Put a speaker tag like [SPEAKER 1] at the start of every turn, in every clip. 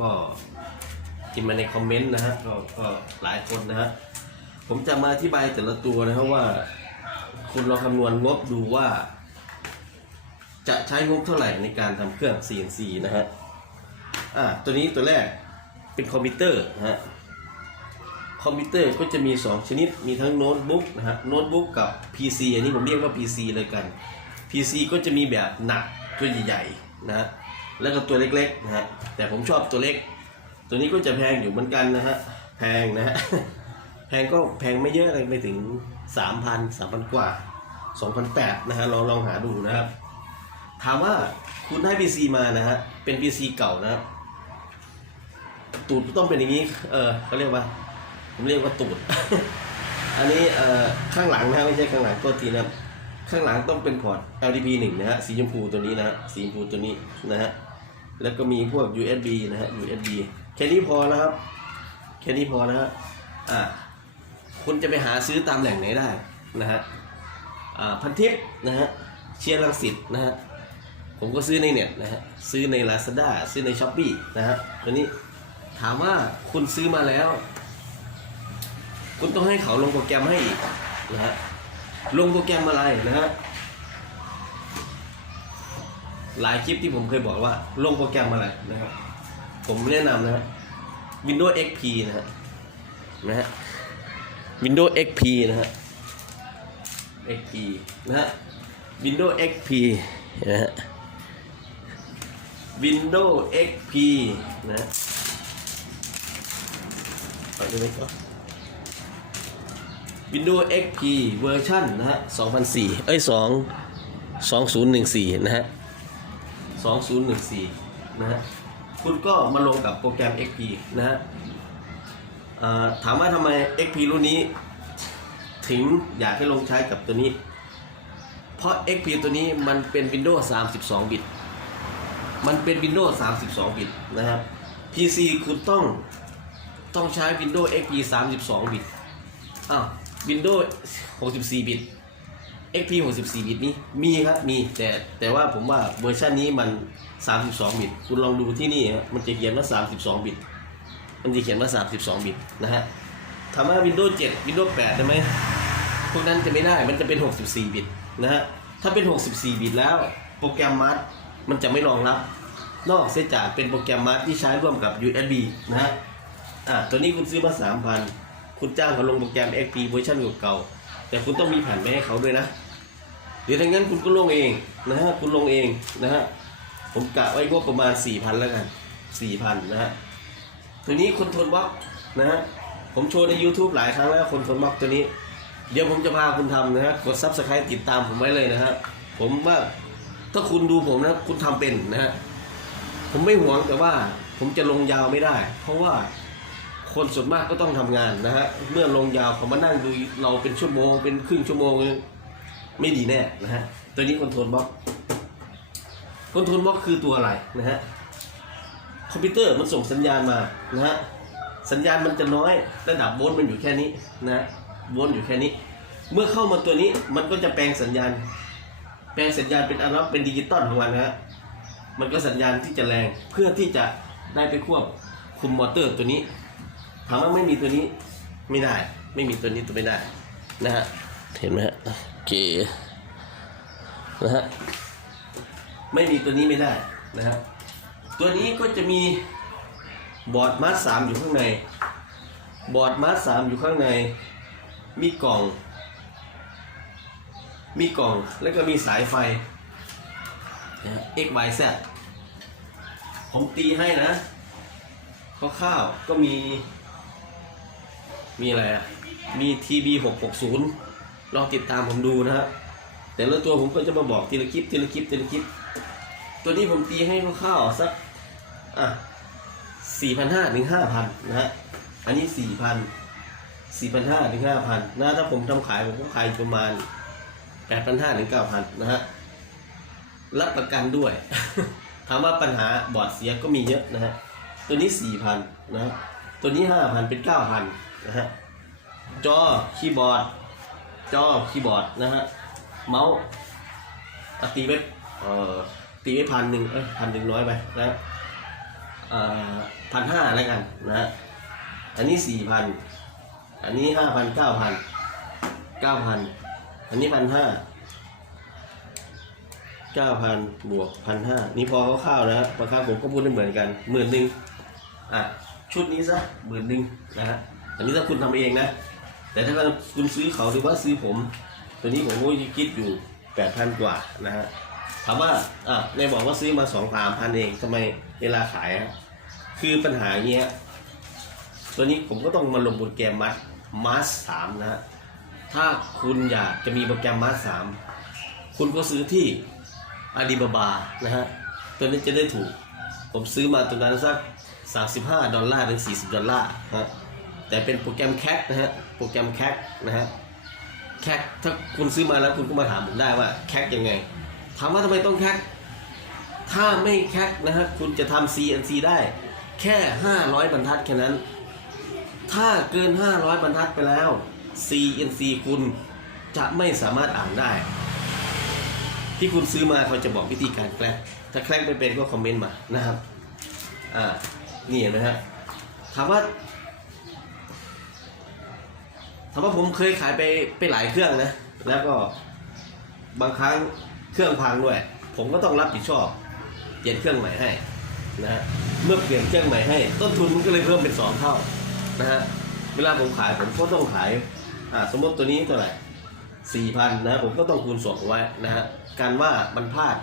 [SPEAKER 1] ก็พิมพ์มาในคอมเมนต์นะฮะก็ก็หลายคนนะฮะผมจะมาอธิบายแต่ละตัวนะครับว่า คุณลองคำนวณงบดูว่า จะใช้งบเท่าไหร่ในการทำเครื่อง CNC นะฮะอ่าตัวนี้ตัวแรกเป็นคอมพิวเตอร์นะฮะคอมพิวเตอร์ก็จะมี 2 ชนิด มีทั้งโน้ตบุ๊กนะฮะ โน้ตบุ๊กกับ PC อันนี้ผมเรียกว่า PC เลยกัน PC ก็จะมีแบบหนักตัวใหญ่ๆนะฮะ แล้วก็ตัวเล็กๆนะฮะแต่ผมชอบตัวเล็ก ตัวนี้ก็จะแพงอยู่เหมือนกันนะฮะแพงนะฮะแพงก็แพงไม่เยอะอะไรไปถึง 3,000 3,000 กว่า 2,800นะฮะลองลองหาดูนะครับ ถามว่าคุณได้ PC มานะฮะเป็น PC เก่านะครับตูดต้องเป็นอย่างนี้ เออเขาเรียกว่า ผมเรียกว่าตูด อันนี้เอ่อข้างหลังนะไม่ใช่ข้างหลังตัวทีนะข้างหลังต้องเป็นพอร์ต LDP 1นะฮะสีชมพูตัวนี้นะฮะสีชมพูตัวนี้นะฮะ แล้วก็มีพวก USB นะฮะ USB แค่นี้พอนะครับ แค่นี้พอนะฮะอ่าคุณจะไปหาซื้อตามแหล่งไหนได้นะฮะอ่าพันทิปนะฮะเชียร์ลังสิตนะฮะผมก็ซื้อในเน็ตนะฮะซื้อใน Lazada ซื้อใน s h อ p e e นะฮะตัวนี้ถามว่าคุณซื้อมาแล้ว คุณต้องให้เขาลงโปรแกรมให้อีกนะฮะลงโปรแกรมอะไรนะฮะ หลายคลิปที่ผมเคยบอกว่า ลงโปรแกรมอะไรนะครับ ผมแนะนำนะฮะ Windows XP นะฮะนะฮะ Windows XP นะฮะ XP นะฮะ Windows XP นะฮะ Windows XP นะฮะเอาดูไหมก่อน Windows XP เวอร์ชันนะฮะ 2004 เอ้ย 2 2014 นะฮะ 2014 นะฮะ คุณก็มาลงกับโปรแกรม XP นะฮะถามว่าทำไม XP รุ่นนี้ ถึงอยากให้ลงใช้กับตัวนี้ เพราะ XP ตัวนี้มันเป็น Windows 32 บิต มันเป็น Windows 32 บิตนะครับ PC คุณต้องต้องใช้ Windows XP 32 บิต อ้าว Windows 64 บิต XP 64 บิตนี้มีครับ มี แต่แต่ว่าผมว่าเวอร์ชันนี้มัน 32 บิต คุณลองดูที่นี่ฮะมันจะเขียนว่า 32 บิต มันจะเขียนว่า 32 บิตนะฮะถามว่า Windows 7 Windows 8 ได้ไหม พวกนั้นจะไม่ได้ มันจะเป็น 64 บิตนะฮะ ถ้าเป็น 64 บิตแล้ว โปรแกรมมัดมันจะไม่รองรับ นอกเสียจากเป็นโปรแกรมมัดที่ใช้ร่วมกับ USB นะฮะ อะตัวนี้คุณซื้อมา 3,000 คุณจ้างเขาลงโปรแกรม XP เวอร์ชันเก่าๆ แต่คุณต้องมีแผนไปให้เขาด้วยนะเดี๋ยวถ้างั้นคุณก็ลงเองนะฮะคุณลงเองนะฮะผมกะไว้งบประมาณ4,000แล้วกัน4,000นนะฮะตัวนี้คนทนบล็อกนะฮะผมโชว์ใน YouTube หลายครั้งแล้วคนทนบล็อกตัวนี้ เดี๋ยวผมจะพาคุณทำนะฮะกด Subscribe ติดตามผมไว้เลยนะฮะผมว่าถ้าคุณดูผมนะคุณทำเป็นนะฮะผมไม่หวงแต่ว่าผมจะลงยาวไม่ได้ เพราะว่า คนส่วนมากก็ต้องทำงานนะฮะเมื่อลงยาวเขามานั่งดูเราเป็นชั่วโมง เป็นครึ่งชั่วโมงไม่ดีแน่นะฮะตัวนี้คอนโทรลบล็อกคอนโทรลบล็อกคือตัวอะไรนะฮะคอมพิวเตอร์มันส่งสัญญาณมานะฮะสัญญาณมันจะน้อยระดับโวลต์มันอยู่แค่นี้นะฮะโวลต์อยู่แค่นี้ เมื่อเข้ามาตัวนี้มันก็จะแปลงสัญญาณ แปลงสัญญาณเป็นอนาล็อกเป็นดิจิตอลของมันนะฮะมันก็สัญญาณที่จะแรงเพื่อที่จะได้ไปควบคุมมอเตอร์ตัวนี้ ถามว่าไม่มีตัวนี้ไม่ได้ ไม่มีตัวนี้ตัวไม่ได้นะฮะเห็นไหมฮะโอเคนะฮะไม่มีตัวนี้ไม่ได้นะครับตัวนี้ก็จะมีบอร์ดมาร์สามอยู่ข้างใน บอร์ดมาร์สามอยู่ข้างใน มีกล่อง มีกล่องแล้วก็มีสายไฟนะฮะ x y z ผมตีให้นะคร่าวๆก็มี มีอะไรอะ มี TB 660ลองติดตามผมดูนะฮะแต่ละตัวผมก็จะมาบอกทีละคลิปทีละคลิปทีละคลิป ตัวนี้ผมตีให้คร่าวๆสักอะสี่พันห้าถึงห้าพันนะฮะอันนี้สี่พันสี่พันห้าถึงห้าพันนะถ้าผมทำขายผมก็ขายอยู่ประมาณแปดพันห้าถึงเก้าพันนะฮะรับประกันด้วย ถามว่าปัญหาบอดเสียก็มีเยอะนะฮะตัวนี้สี่พันนะฮะตัวนี้ห้าพันเป็นเก้าพัน นะฮะจอคีย์บอร์ด จอคีย์บอร์ดนะฮะเมาส์ตีไว้เอ่อตีไว้พันหนึ่งเอ้ยพันหนึ่งน้อยไปนะฮะพันห้าแล้วกันนะฮะอันนี้สี่พันอันนี้ห้าพันเก้าพันเก้าพันอันนี้พันห้าเก้าพันบวกพันห้านี่พอคร่าวๆนะฮะบาครั้งผมก็พูดได้เหมือนกันหมื่นหนึ่งอะชุดนี้ซะหมื่นหนึ่งนะฮะ อันนี้ถ้าคุณทำเองนะ แต่ถ้าคุณซื้อเขาหรือว่าซื้อผม ตัวนี้ผมก็คิดอยู่แปดพันกว่านะฮะถามว่าอะในบอกว่าซื้อมาสองสามพันเองทำไมเวลาขายอะคือปัญหาเงี้ยตัวนี้ผมก็ต้องมาลงโปรแกรมมัดมาสสามนะฮะถ้าคุณอยากจะมีโปรแกรมมาสสามคุณก็ซื้อที่อาลีบาบานะฮะตัวนี้จะได้ถูก ผมซื้อมาตัวนั้นสัก 35 ดอลลาร์ถึง 40 ดอลลาร์นะฮะ แต่เป็นโปรแกรมแคคนะฮะโปรแกรมแคคนะฮะแคคถ้าคุณซื้อมาแล้วคุณก็มาถามผมได้ว่าแคคยังไงถามว่าทำไมต้องแคคถ้าไม่แคคนะฮะคุณจะทำ CNC ได้แค่ 500 บรรทัดแค่นั้น ถ้าเกิน 500 บรรทัดไปแล้ว CNC คุณจะไม่สามารถอ่านได้ ที่คุณซื้อมาเขาจะบอกวิธีการแกล้งถ้าแกล้งไม่เป็นก็คอมเมนต์มานะครับ อ่า นี่เห็นไหมฮะถามว่า ถามว่าผมเคยขายไปไปหลายเครื่องนะ แล้วก็บางครั้งเครื่องพังด้วย ผมก็ต้องรับผิดชอบเปลี่ยนเครื่องใหม่ให้นะฮะเมื่อเปลี่ยนเครื่องใหม่ให้ ต้นทุนมันก็เลยเพิ่มเป็นสองเท่านะฮะเวลาผมขายผมก็ต้องขายอ่าสมมติตัวนี้เท่าไหร่สี่พันนะผมก็ต้องคูณสองไว้นะฮะการว่ามันพลาด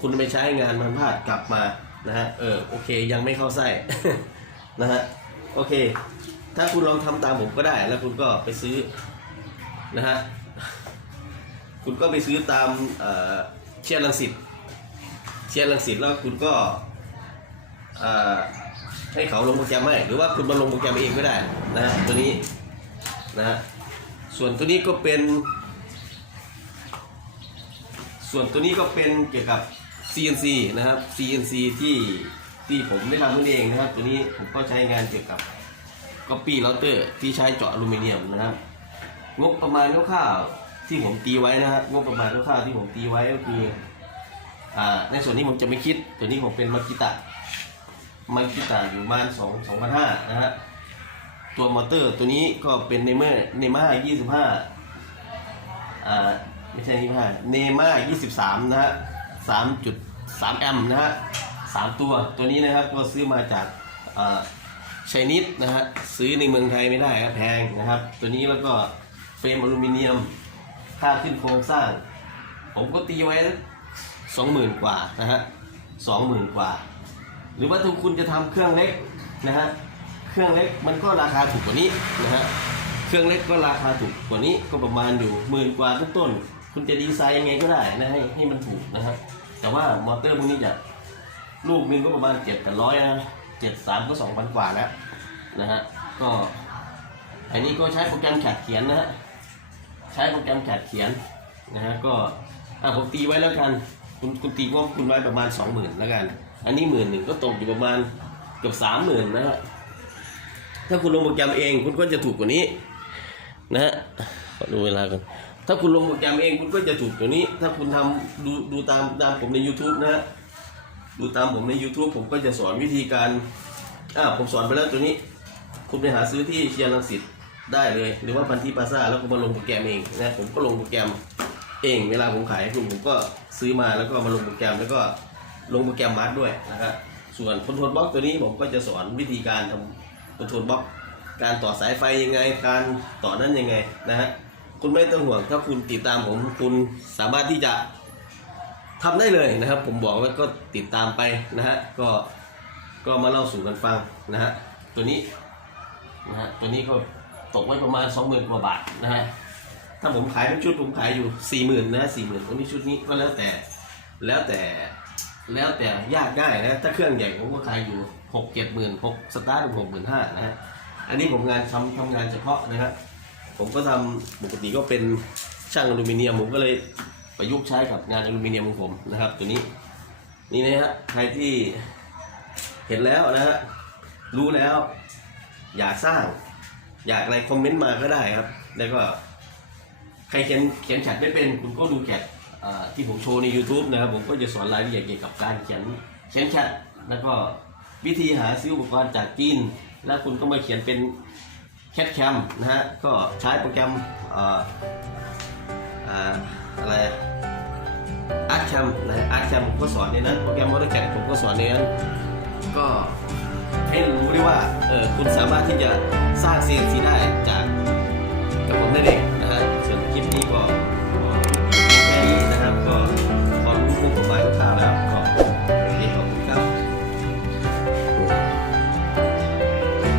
[SPEAKER 1] คุณไปใช้งานมันพลาดกลับมานะฮะเออโอเคยังไม่เข้าไส้นะฮะโอเค ถ้าคุณลองทำตามผมก็ได้ แล้วคุณก็ไปซื้อนะฮะ คุณก็ไปซื้อตามเชียร์ลังสิตเชียร์ลังสิตแล้วคุณก็ให้เขาลงโปรแกรมให้หรือว่าคุณมาลงโปรแกรมเองก็ได้นะฮะตัวนี้นะฮะส่วนตัวนี้ก็เป็น ส่วนตัวนี้ก็เป็นเกี่ยวกับ CNC นะครับ CNC ที่ที่ผมได้ทำขึ้นเองนะครับ ตัวนี้ผมก็ใช้งานเกี่ยวกับ Copy Router ที่ใช้เจาะอลูมิเนียมนะครับ งบประมาณคร่าวๆที่ผมตีไว้นะครับงบประมาณคร่าวๆที่ผมตีไว้ก็คืออ่าในส่วนนี้ผมจะไม่คิดตัวนี้ผมเป็นมากิตะมากิตะอยู่ประมาณสองสองพันห้านะฮะตัวมอเตอร์ตัวนี้ก็เป็นเนเมอร์เนม่ายี่สิบห้าอ่าไม่ใช่ยี่ห้าเนม่ายี่สิบสามนะฮะสามจุดสามแอมป์นะฮะสามตัวตัวนี้นะครับก็ซื้อมาจากอ่า ชนิดนะฮะซื้อในเมืองไทยไม่ได้ครับแพงนะครับ ตัวนี้แล้วก็เฟรมอลูมิเนียมค่าขึ้นโครงสร้าง ผมก็ตีไว้สองหมื่นกว่านะฮะสองหมื่นกว่า หรือว่าถ้าคุณจะทำเครื่องเล็กนะฮะเครื่องเล็กมันก็ราคาถูกกว่านี้นะฮะเครื่องเล็กก็ราคาถูกกว่านี้ก็ประมาณอยู่หมื่นกว่าต้น คุณจะดีไซน์ยังไงก็ได้นะให้ให้มันถูกนะครับแต่ว่ามอเตอร์พวกนี้จะลูกหนึงก็ประมาณเจ็ดแปดร้อยนะเจ็ดสามก็สองพันกว่าแล้ว นะฮะก็อันนี้ก็ใช้โปรแกรมแคดเขียนนะฮะใช้โปรแกรมแคดเขียนนะฮะก็อะผมตีไว้แล้วกันคุณคุณตีว่าคุณไว้ประมาณสองหมื่นแล้วกัน อันนี้หมื่นหนึ่งก็ตกอยู่ประมาณเกือบสามหมื่นนะฮะถ้าคุณลงโปรแกรมเองคุณก็จะถูกกว่านี้นะฮะดูเวลากันถ้าคุณลงโปรแกรมเองคุณก็จะถูกกว่านี้ ถ้าคุณทำดูดูตามตามผมใน YouTube นะฮะดูตามผมใน YouTube ผมก็จะสอนวิธีการอ่าผมสอนไปแล้วตัวนี้ คุณไปหาซื้อที่เชียร์ลังสิตได้เลย หรือว่าพันที่ปาซ่าแล้วก็มาลงโปรแกรมเองนะผมก็ลงโปรแกรมเองเวลาผมขายให้คุณผมก็ซื้อมาแล้วก็มาลงโปรแกรมแล้วก็ลงโปรแกรมมาร์ด้วยนะครับส่วนคอนโทรลบล็อกตัวนี้ผมก็จะสอนวิธีการทำคอนโทรลบล็อกการต่อสายไฟยังไง การต่อนั้นยังไงนะฮะคุณไม่ต้องห่วงถ้าคุณติดตามผมคุณสามารถที่จะทำได้เลยนะครับ ผมบอกไว้ก็ติดตามไปนะฮะก็ก็มาเล่าสู่กันฟังนะฮะตัวนี้ นะฮะตัวนี้ก็ตกไว้ประมาณสองหมื่นกว่าบาทนะฮะถ้าผมขายเป็นชุดผมขายอยู่สี่หมื่นนะสี่หมื่นตัวนี้ชุดนี้ก็แล้วแต่แล้วแต่แล้วแต่ยากง่ายนะถ้าเครื่องใหญ่ผมก็ขายอยู่หกเจ็ดหมื่นหกสตาร์ทหกหมื่นห้านะฮะอันนี้ผมงานทำทำงานเฉพาะนะฮะผมก็ทำปกติก็เป็นช่างอลูมิเนียมผมก็เลยประยุกต์ใช้กับงานอลูมิเนียมของผมนะครับ ตัวนี้นี่นะฮะใครที่เห็นแล้วนะฮะรู้แล้ว อยากสร้าง อยากอะไรคอมเมนต์มาก็ได้ครับ แล้วก็ใครเขียนเขียนแชทไม่เป็นคุณก็ดูแชทที่ผมโชว์ใน YouTube นะครับ ผมก็จะสอนรายละเอียดเกี่ยวกับการเขียนเขียนแชทแล้วก็วิธีหาซื้ออุปกรณ์จากจีนแล้วคุณก็มาเขียนเป็นแคทแคมนะฮะก็ใช้โปรแกรมอออะไรอาร์ตแคมนะอาร์ตแคมผมก็สอนในนั้นโปรแกรมมอเตอร์แคผมก็สอนในนั้นก็ ให้รู้ได้ว่าเออคุณสามารถที่จะสร้าง CNC ได้จากกับผมได้เลย